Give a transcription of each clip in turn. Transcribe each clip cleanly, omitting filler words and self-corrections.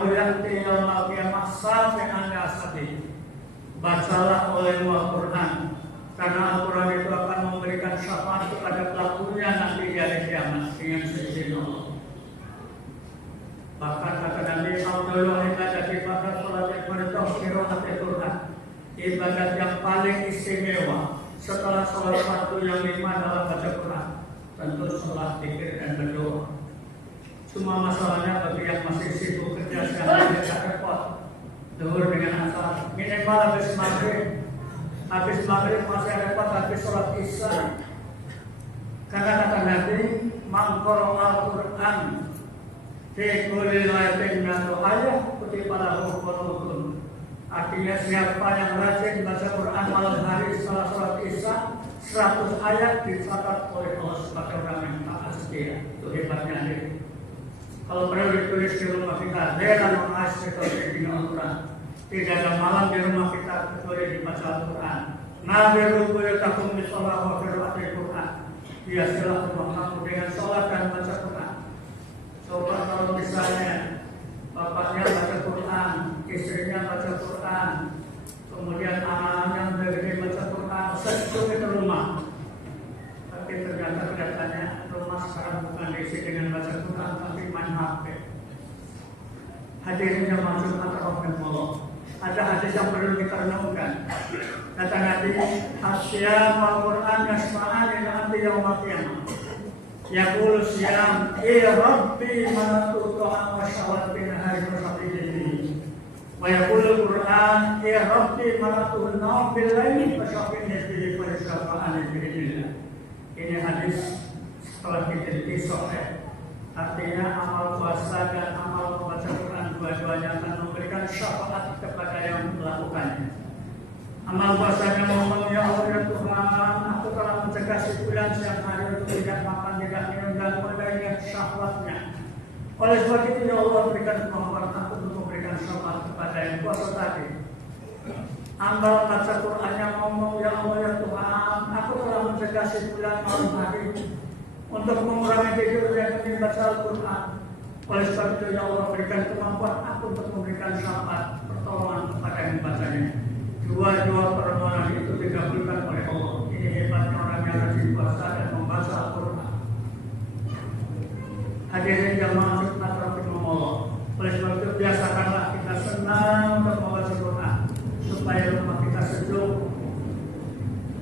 innahu ya'ti yaumal qiyamah syafi'an li ashabihi. Bacalah olehmu Al-Quran, karena Al-Quran itu akan memberikan syafaat kepada pelakunya nanti di hari kiamat dengan seizin Allah. Bahkan kata Nabi Abdullah ibadah ibadah salat yang qira'at Al-Quran, ibadat yang paling istimewa setelah salat fardu yang 5 adalah baca Quran. Tentu salat, zikir dan berdoa. Cuma masalahnya bagi yang masih sibuk kerja sekarang tidak repot. Zuhur dengan asar, minimal habis maghrib masih repot habis sholat isya. Karena kata Nabi, man qara'a al-Qur'an fi kulli lailatin mi'atu ayah kutiba lahu qur'an. Artinya siapa yang rajin baca Quran malam hari setelah sholat isya, 100 ayat dicatat oleh Allah sebagai orang yang taat setia. Itu hebatnya ini. Kalau perlu ditulis di rumah kita, dan mengasih Al-Quran. Tidak ada malam di rumah kita kecuali dibaca Al-Quran. Nabi Rukul takum misolah wa fir'atil Quran. Biasalah kamu dengan sholat dan baca Quran. Coba kalau misalnya bapaknya baca Quran, istrinya baca Quran, kemudian anak-anaknya berdiri baca Quran, sejuk itu rumah. Tapi ternyata kelihatannya rumah sekarang bukan diisi dengan baca Quran, tapi main HP. Hadirnya masuk Allah. Ada hadis yang perlu kita renungkan. Kata Nabi, Asyam al-Quran yasma'an ila anti yaumil qiyamah. Yaqulu siyam, Rabbi manatu ta'am wa syawat bin hari bersabili. Wa yaqulu Quran, Rabbi manatu na'am bil laili wa syawat bin wa syawat bin. Ini hadis setelah kita sahih. Artinya amal puasa dan amal membaca Quran dua-duanya akan memberikan syafaat kepada yang melakukannya. Amal puasanya ngomong, ya Allah ya Tuhan, aku telah mencegah si bulan siang hari untuk tidak makan, tidak minum dan memberikan syahwatnya. Oleh sebab itu ya Allah berikan kemampuan aku untuk memberikan syafaat kepada yang puasa tadi. Amal baca Qurannya ngomong, ya Allah ya Tuhan, aku telah mencegah si bulan malam hari untuk mengurangi tidur dan membaca Al-Quran. Oleh sebab itu ya Allah berikan kemampuan aku untuk memberikan syafaat pertolongan kepada yang membacanya. Dua-dua permohonan itu dikabulkan oleh Allah. Ini hebatnya orang yang rajin puasa dan membaca Al-Quran. Hadirin jamaah Jumat rahimahullah. Oleh sebab itu biasakanlah kita senang untuk membaca Quran supaya rumah kita sejuk.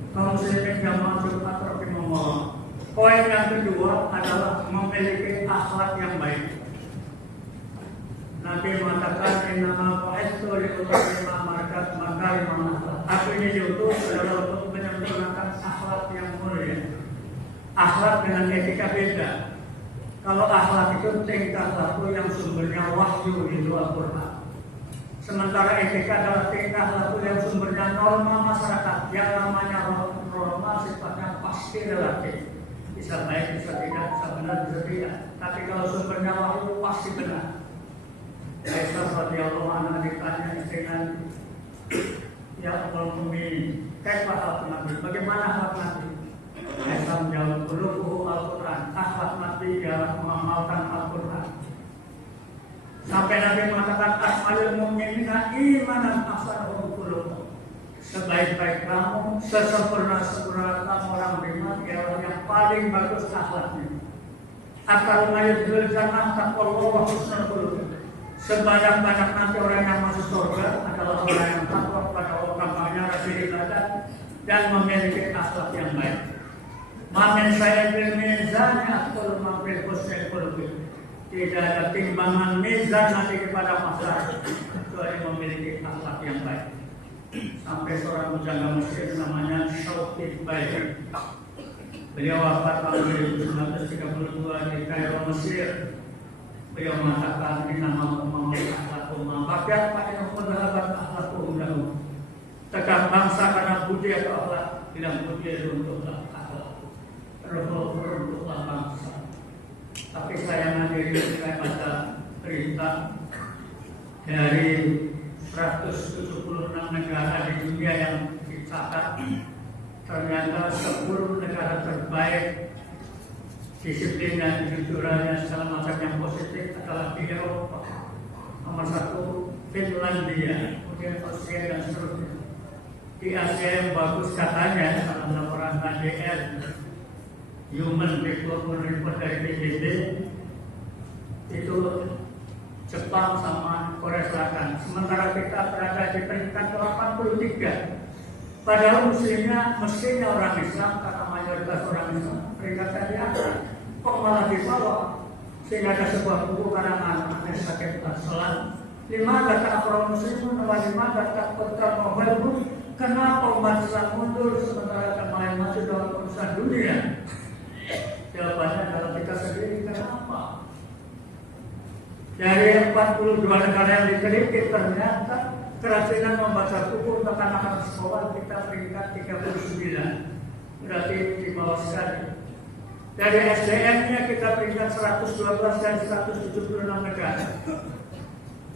Kaum muslimin jamaah Jumat rahimahullah. Poin yang kedua adalah memiliki akhlak yang baik. Nabi mengatakan innama bu'itsu liutammima makarimul akhlaq. Aku ini diutus adalah untuk menyempurnakan akhlak yang mulia. Akhlak dengan etika beda. Kalau akhlak itu tingkah laku yang sumbernya wahyu itu Al-Quran. Sementara etika adalah tingkah laku yang sumbernya norma masyarakat. Yang namanya norma sifatnya pasti relatif. Bisa baik, bisa tidak, bisa benar, bisa tidak. Tapi kalau sumbernya wahyu pasti benar. Aisyah radhiyallahu anha ditanya istrinya, ya Ummi, kaifa akhlak Nabi? Bagaimana akhlak Nabi? Aisyah menjawab, "Khuluquhu Al-Quran." Akhlak Nabi ialah mengamalkan Al-Quran. Sampai Nabi mengatakan, "Akmalul mu'minina imanan ahsanuhum khuluqan." Sebaik-baik kamu, sesempurna-sempurna kamu orang beriman ialah yang paling bagus akhlaknya. Akal mayudul jannah taqwallahu wa husnul khuluq. Sebanyak-banyak nanti orang yang masuk surga adalah orang yang takwa kepada Allah, kampanye rajin ibadah dan memiliki akhlak yang baik. Mamin saya bil mizan yaqul maqbil husnul khuluq. Tidak ada timbangan mizan nanti kepada masyarakat kecuali memiliki akhlak yang baik. Sampai seorang pujangga Mesir namanya Syauqi Bair. Beliau wafat tahun 1932 di Kairo, Mesir. Beliau mengatakan innamal umamu akhlaquhum baqiat fa innahu dhahabat akhlaquhum lahu. Tegak bangsa karena budi atau akhlak, tidak budi untuk akhlak. Untuk bangsa. Tapi saya baca berita dari 176 negara di dunia yang dicatat, ternyata 10 negara terbaik disiplin dan kejujurannya segala macam yang positif adalah di Eropa. nomor 1 Finlandia, kemudian Austria dan seterusnya. Di Asia yang bagus katanya, salah laporan KDR Human Development Report dari PBB, itu Jepang sama Korea Selatan. Sementara kita berada di peringkat 83. Padahal mestinya orang Islam, karena mayoritas orang Islam peringkatnya di atas, kok malah di bawah. Sehingga ada sebuah buku karangan Sakit Aslan, 5 kata orang Muslim, 5 kata kota Novel. Kenapa umat Islam mundur sementara kemarin masih dalam urusan dunia? Jawabannya adalah kita sendiri. Kenapa? Dari 42 negara yang diteliti, ternyata kerajinan membaca buku untuk anak-anak sekolah kita peringkat 39, berarti di bawah sekali. Dari SDM-nya kita peringkat 112 dan 176 negara.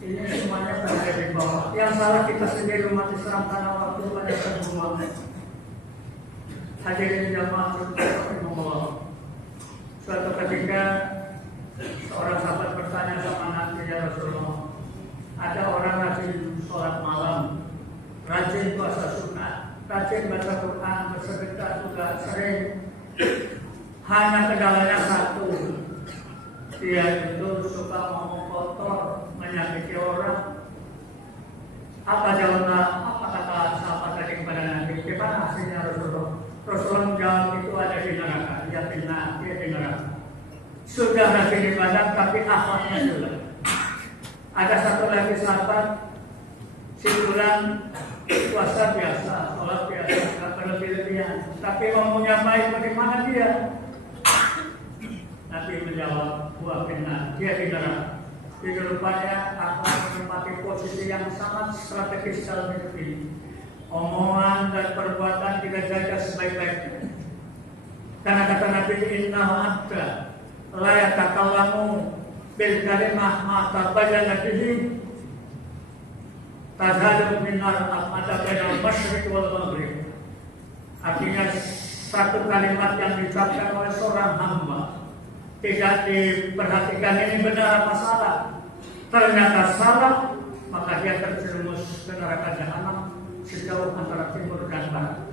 Ini semuanya berada di bawah. Yang salah kita sendiri umat Islam karena waktu banyak terbuang. Hadirin jamaah rahimahullah. Suatu ketika seorang sahabat bertanya sama Nabi, ya Rasulullah, ada orang rajin sholat malam, rajin puasa sunnah, rajin baca Quran, bersedekah juga sering. Hanya kendalanya satu, dia itu suka ngomong kotor, menyakiti orang. Apa jawabannya? Apa kata sahabat tadi kepada Nabi? Gimana hasilnya Rasulullah? Rasulullah menjawab, itu ada di neraka. Dia di neraka. Sudah rajin ibadah tapi akhlaknya jelek. Ada satu lagi sahabat, si fulan puasa biasa, sholat biasa, tidak berlebihan, tapi ngomongnya baik, bagaimana dia? Nabi menjawab, buah benar, dia di neraka. Di rupanya akan menempati posisi yang sangat strategis dalam hidup ini. Omongan dan perbuatan kita jaga sebaik-baiknya. Karena kata Nabi, innahu abda la yatakallamu bil kalimah ma tabayyana bihi tazhalu min nar al-mata bainal masyriq wal maghrib. Artinya satu kalimat yang diucapkan oleh seorang hamba tidak diperhatikan ini benar apa salah. Ternyata salah, maka dia terjerumus ke neraka jahanam sejauh antara timur dan barat.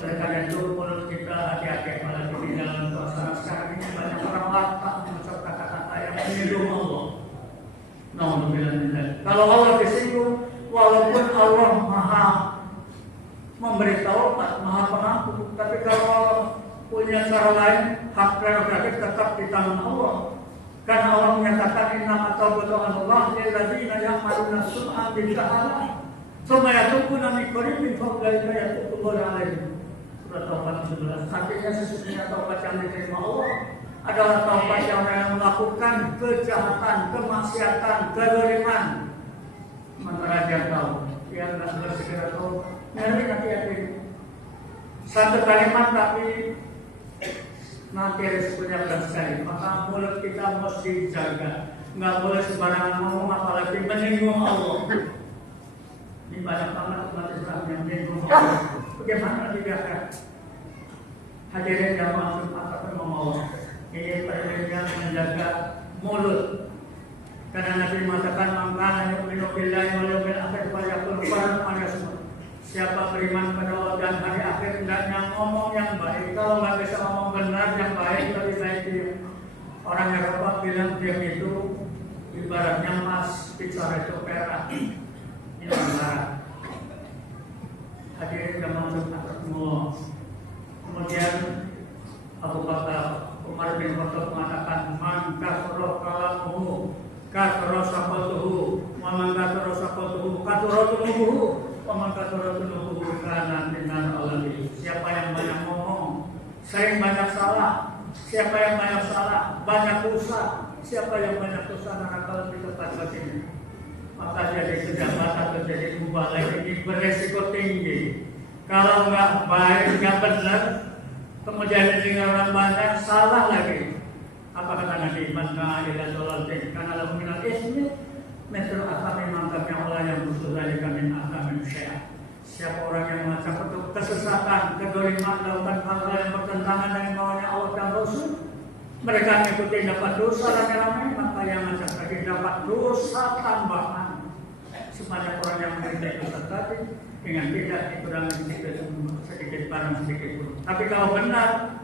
Oleh karena itu mulut kita hati-hati, apalagi di dalam suasana sekarang ini banyak orang latah mengucap kata-kata yang menyinggung Allah. Kalau Allah disinggung, walaupun Allah maha memberi taubat, maha pengampun, tapi kalau punya cara lain, hak prerogatif tetap di tangan Allah. Karena Allah menyatakan innama taubatu 'alallah lil ladzina ya'maluna su'a bil jahalah tsumma yatubuna min qaribin fa ulaika yatubu alaihim. Surat Taubat 11. Artinya sesungguhnya taubat yang diterima Allah adalah taubat yang melakukan kejahatan, kemaksiatan, kezaliman. Sementara dia tahu, dia tidak segera tahu. Mari hati-hati. Satu kalimat tapi nanti resikonya berat sekali. Maka mulut kita mesti dijaga. Nggak boleh sembarangan ngomong, apalagi menyinggung Allah. Ini banyak banget umat Islam yang menyinggung Allah. Bagaimana tidak? Hadirin yang maafkan mata Allah. Ini perlunya menjaga mulut. Karena Nabi mengatakan mangkana yu'minu billahi wal yawmil akhir falyaqul khairan aw liyasmut. Siapa beriman pada Allah dan hari akhir hendaknya ngomong yang baik. Kalau nggak bisa ngomong benar yang baik, lebih baik diam. Orang Eropa bilang diam itu ibaratnya emas, bicara itu perak. Ini benar. Hadirin yang maafkan Allah. Kemudian Abu Bakar Umar bin Khattab mengatakan man kasroh kalamuhu kasroh sakotuhu man kasroh sakotuhu kasroh tunuhu man kasroh tunuhu karena dengan Allah. Siapa yang banyak ngomong sering banyak salah, siapa yang banyak salah banyak dosa, siapa yang banyak dosa nakal di tempat batin, maka jadi pejabat atau jadi mubalik ini beresiko tinggi. Kalau nggak baik, nggak benar, kemudian dengan orang banyak salah lagi. Apa kata Nabi? Man ka'ila sholatin karena lalu minal ismi metro akami mantapnya Allah yang khusus dari kami akami syai'ah. Siapa orang yang mengajak untuk kesesatan, kedoliman, melakukan hal-hal yang bertentangan dengan maunya Allah dan Rasul, mereka mengikuti dapat dosa rame-rame, maka yang mengajak lagi dapat dosa tambahan. sebanyak orang yang menderita itu terjadi dengan tidak dikurangi sedikit barang sedikit pun. Tapi kalau benar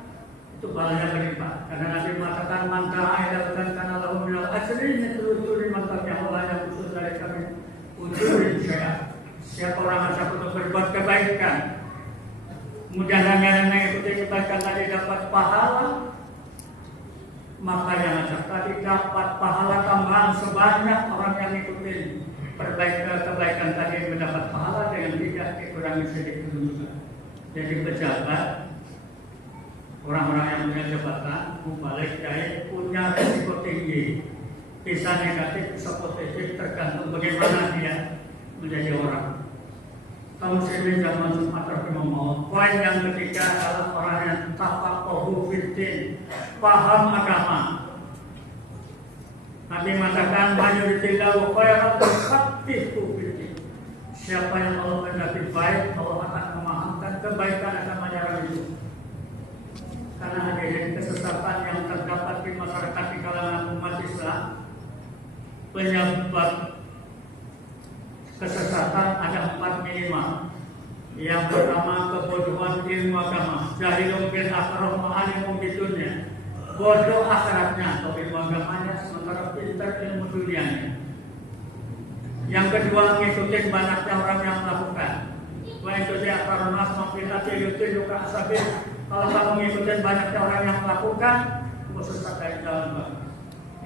itu balanya berlipat. Karena Nabi mengatakan mantara dan karena lahu minal ajri itu mantap yang Allah yang khusus dari kami ujurin saya. Siapa orang yang untuk berbuat kebaikan, mudah-mudahan mengikuti kebaikan tadi dapat pahala, maka yang ajak tadi dapat pahala tambahan sebanyak orang yang mengikuti kebaikan tadi mendapat pahala dengan tidak dikurangi sedikit juga. Jadi pejabat, orang-orang yang punya jabatan, mubalik kiai punya risiko tinggi, bisa negatif, bisa positif tergantung bagaimana dia menjadi orang. Kaum muslimin zaman Jumat rahimahullah. Poin yang ketiga adalah orang yang tafaqahu fiddin, paham agama. Nabi mengatakan mayuritillahu khairan yufaqihu fiddin. Siapa yang Allah menghendaki baik, Allah akan memahamkan kebaikan agama yang itu. Karena hadirin kesesatan yang terdapat di masyarakat di kalangan umat Islam, penyebab kesesatan ada 4 minimal. Yang pertama kebodohan ilmu agama, jahilun bil akhirah ma'alimun bidunya. Bodoh akhiratnya atau ilmu agamanya sementara pintar ilmu dunianya. Yang kedua mengikuti banyaknya orang yang melakukan. Wa itu dia karunas mafilati yutiluka asabil. Kalau kamu mengikuti banyaknya orang yang melakukan, sesat dari jalan Tuhan.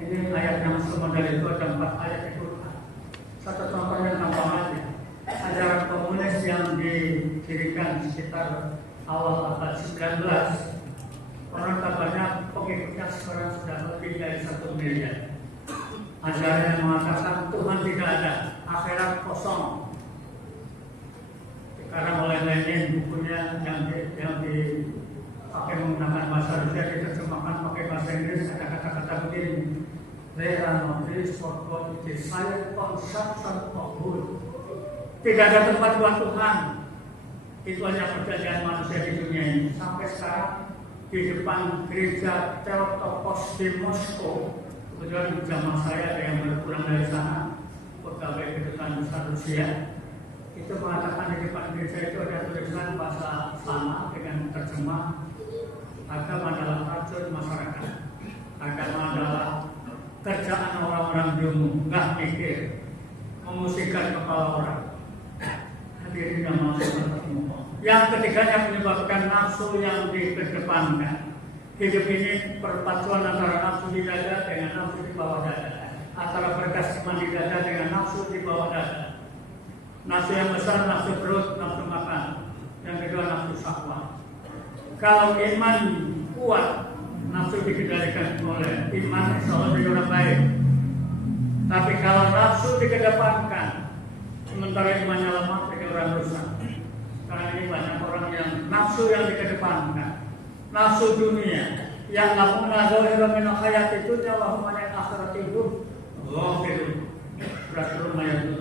Ini ayat yang semua dari itu ada 4 ayat itu. Satu contoh yang gampang aja, ajaran komunis yang didirikan sekitar awal abad 19, orang kabarnya pengikutnya sekarang sudah lebih dari 1 miliar. Ajaran yang mengatakan Tuhan tidak ada, akhirat kosong. Sekarang oleh Lenin bukunya yang dipakai menggunakan bahasa Rusia diterjemahkan pakai bahasa Inggris, ada kata-kata begini. There are no place for God, it is silent consumption of good. Tidak ada tempat buat Tuhan. Itu hanya perjanjian manusia di dunia ini. Sampai sekarang di depan gereja Theotokos di Moskow, kebetulan zaman saya ada yang baru pulang dari sana, pegawai kedutaan besar Rusia, itu mengatakan di depan gereja itu ada tulisan bahasa sama dengan terjemah agama adalah racun masyarakat, agama adalah kerjaan orang-orang dulu, nggak mikir, memusingkan kepala orang. Hadirin yang masuk yang ketiganya menyebabkan nafsu yang dikedepankan. Hidup ini perpaduan antara nafsu di dada dengan nafsu di bawah dada, antara berkasihan di dada dengan nafsu di bawah dada. Nafsu yang besar, nafsu perut, nafsu makan. Yang kedua nafsu syahwat. Kalau iman kuat, nafsu dikendalikan oleh iman, insya Allah jadi orang baik. Tapi kalau nafsu dikedepankan, sementara imannya lemah, jadi orang rusak. Karena ini banyak orang yang nafsu yang dikedepankan, nafsu dunia, yang lakukan zahira min hayati dunya wa hum an akhirati ghafilun. Berat rumah yang itu.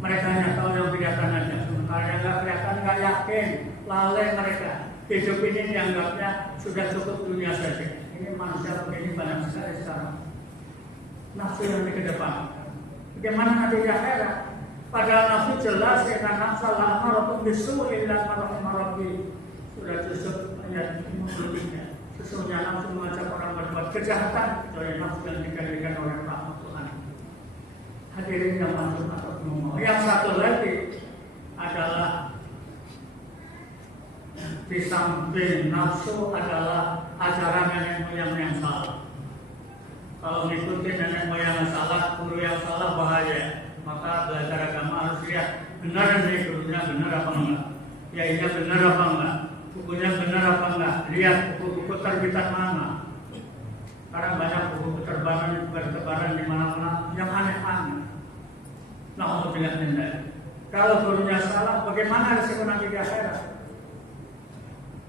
Mereka hanya tahu yang kelihatan aja, sementara yang nggak kelihatan nggak yakin, lalai mereka. Hidup ini dianggapnya sudah cukup dunia saja. Ini manusia begini banyak sekali sekarang. Nafsu yang dikedepankan. Bagaimana nanti di akhirat? Padahal nafsu jelas karena nafsu al-amaratu bisu'i illa marahimarabi. Sudah disebut ayat 53. Sesungguhnya nafsu mengajak orang berbuat kejahatan, kecuali nafsu yang dikendalikan oleh rahmat Tuhan. Hadirin yang masuk atau ngomong. Yang satu lagi adalah di samping nafsu adalah ajaran nenek moyang yang salah. Kalau mengikuti nenek moyang yang salah, guru yang salah bahaya. Maka belajar agama harus lihat benar ini gurunya benar apa enggak, kiainya benar apa enggak, bukunya benar apa enggak. Lihat buku-buku terbitan mana. Sekarang banyak buku bertebaran di mana-mana yang aneh-aneh. Nah, untuk tidak mendengar. Kalau gurunya salah, bagaimana resiko nanti di akhirat?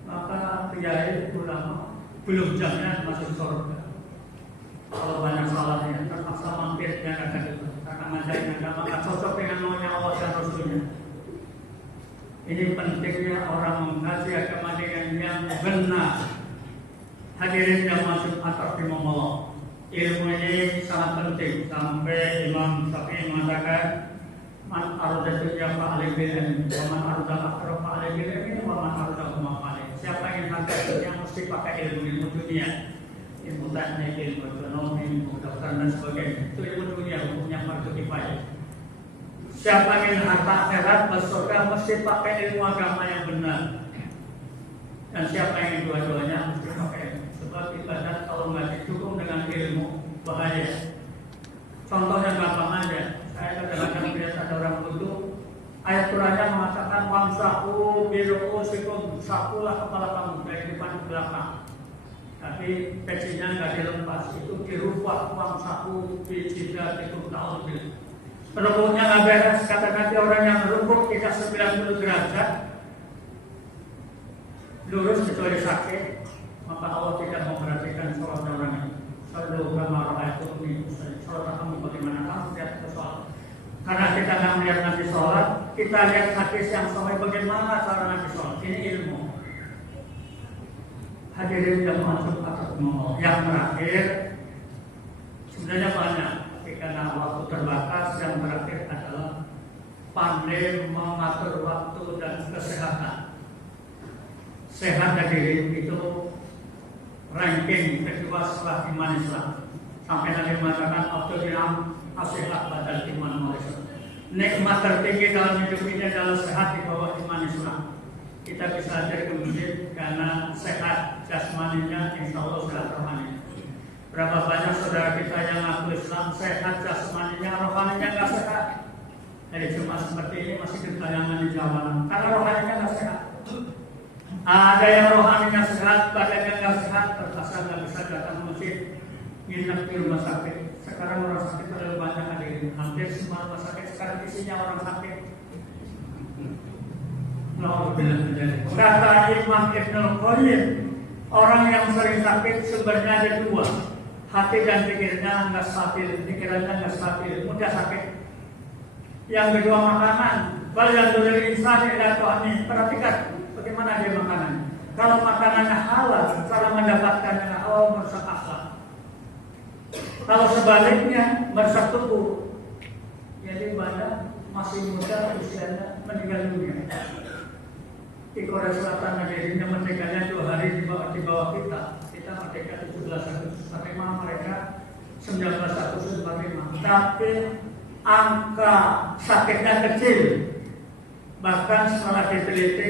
Maka kiai ulama belum jamnya masuk surga. Kalau banyak salahnya, terpaksa mampir dan akan itu. Karena ngajarin agama nggak cocok dengan maunya Allah dan Rasulnya. Ini pentingnya orang mengkaji agama dengan yang benar. Hadirin yang masuk atau dimomolog. Ilmu ini sangat penting. Sampai Imam Syafi'i mengatakan, man arada dunya fa'alih bil ilmi, wa man arada akhirah fa'alih bil ilmi, wa man arada huma fa'alih. Siapa yang ingin harta dunia mesti pakai ilmu dunia, ilmu teknik, ilmu ekonomi, ilmu kedokteran dan sebagainya. Itu ilmu dunia, hukumnya fardu kifayah. Siapa yang ingin harta akhirat masuk surga mesti pakai ilmu agama yang benar. Dan siapa yang ingin dua-duanya mesti pakai. Sebab ibadat kalau nggak didukung dengan ilmu bahaya. Contohnya gampang aja. Saya kadang-kadang lihat ada orang butuh. Ayat Qurannya mengatakan wamsahu biru'usikum, sapulah kepala kamu dari depan ke belakang. Tapi pecinya nggak dilepas, itu dirubah wamsahu bijidatikum ta'udil. Rukuknya nggak beres, kata Nabi orang yang rukuk kita 90 derajat lurus kecuali sakit, maka Allah tidak memperhatikan sholat orang itu. Selalu kama ra'aytumuni usalli. Sholat kamu bagaimana kamu lihat ke sholat. Karena kita nggak melihat Nabi sholat, kita lihat hadis yang sahih bagaimana cara Nabi sholat. Ini ilmu. Hadirin yang masuk atau mau. Yang terakhir, sebenarnya banyak. Tapi karena waktu terbatas, yang terakhir adalah pandai mengatur waktu dan kesehatan. Sehat hadirin itu ranking kedua setelah iman Islam. Sampai Nabi mengatakan Abdul Inam asihat badal iman Malaysia. Nikmat tertinggi dalam hidup ini adalah sehat di bawah iman Islam. Kita bisa jadi ke masjid karena sehat jasmaninya, insya Allah sehat rohaninya. Berapa banyak saudara kita yang ngaku Islam sehat jasmaninya, rohaninya nggak sehat. Jadi cuma seperti ini masih ketayangan di jalanan karena rohaninya nggak sehat. Ada yang rohaninya sehat, badannya nggak sehat, terpaksa nggak bisa datang ke masjid, nginep di rumah sakit. Sekarang orang sakit terlalu banyak hadirin. Hampir semua rumah sakit sekarang isinya orang sakit. Kata Imam Ibnul Qayyim, orang yang sering sakit sebenarnya ada dua, hati dan pikirnya nggak stabil, pikirannya nggak stabil, mudah sakit. Yang kedua makanan, bal yang dari insan atau aneh. Perhatikan bagaimana dia makanan. Kalau makanannya halal, cara mendapatkannya halal merusak akhlak. Kalau sebaliknya merusak tubuh. Jadi banyak masih muda usianya meninggal dunia. Di Korea Selatan dirinya merdekanya 2 hari di bawah kita. Kita merdeka 17 Agustus 45, mereka 19 Agustus 45. Tapi angka sakitnya kecil. Bahkan setelah diteliti